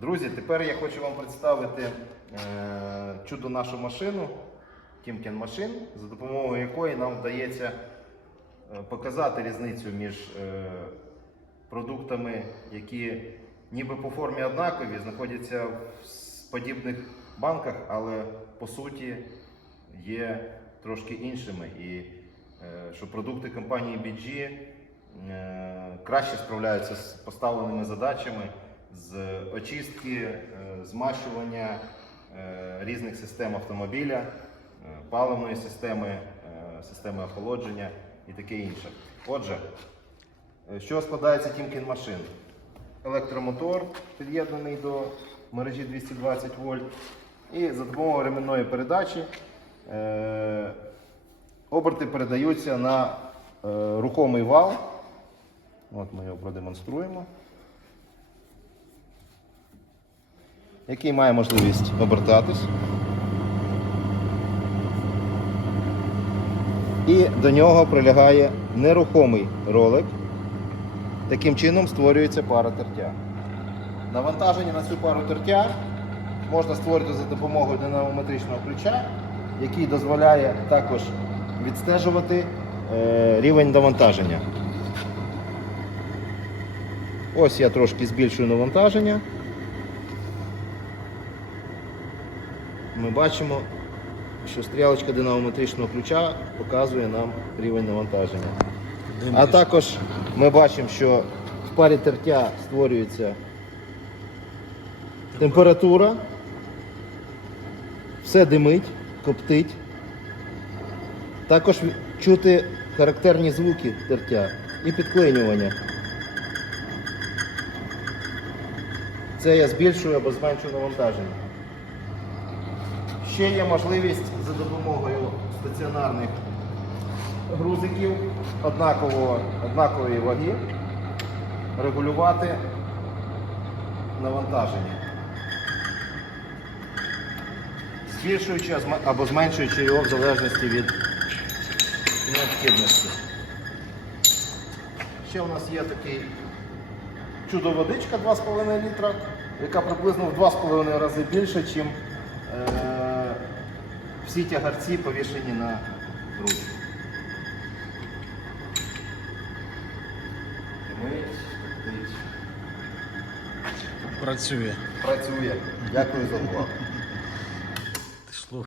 Друзі, тепер я хочу вам представити е, чудо нашу машину Timken Machine, за допомогою якої нам вдається е, показати різницю між е, продуктами, які ніби по формі однакові, знаходяться в подібних банках, але по суті є трошки іншими. І е, що продукти компанії BG е, краще справляються з поставленими задачами з очистки, е, змащування е, різних систем автомобіля, е, паливної системи, системи охолодження і таке інше. Отже, що складається Timken машин? Електромотор під'єднаний до мережі 220 вольт. І за допомогою ременної передачі е, оберти передаються на е, рухомий вал. От ми його продемонструємо. Який має можливість обертатись. І до нього прилягає нерухомий ролик. Таким чином створюється пара тертя. Навантаження на цю пару тертя можна створити за допомогою динамометричного ключа, який дозволяє також відстежувати е, рівень навантаження. Ось я трошки збільшую навантаження. Ми бачимо, що стрілочка динамометричного ключа показує нам рівень навантаження. А також ми бачимо, що в парі тертя створюється температура, все димить, коптить. Також чути характерні звуки тертя і підклинювання. Це я збільшую або зменшую навантаження. Ще є можливість за допомогою стаціонарних грузиків однакового, однакової ваги регулювати навантаження. Збільшуючи або зменшуючи його в залежності від необхідності. Ще у нас є такий чудо-водичка 2,5 літра, яка приблизно в 2,5 рази більше, ніж всі тягарці повішені на ручку. Працює. Працює. Дякую за увагу.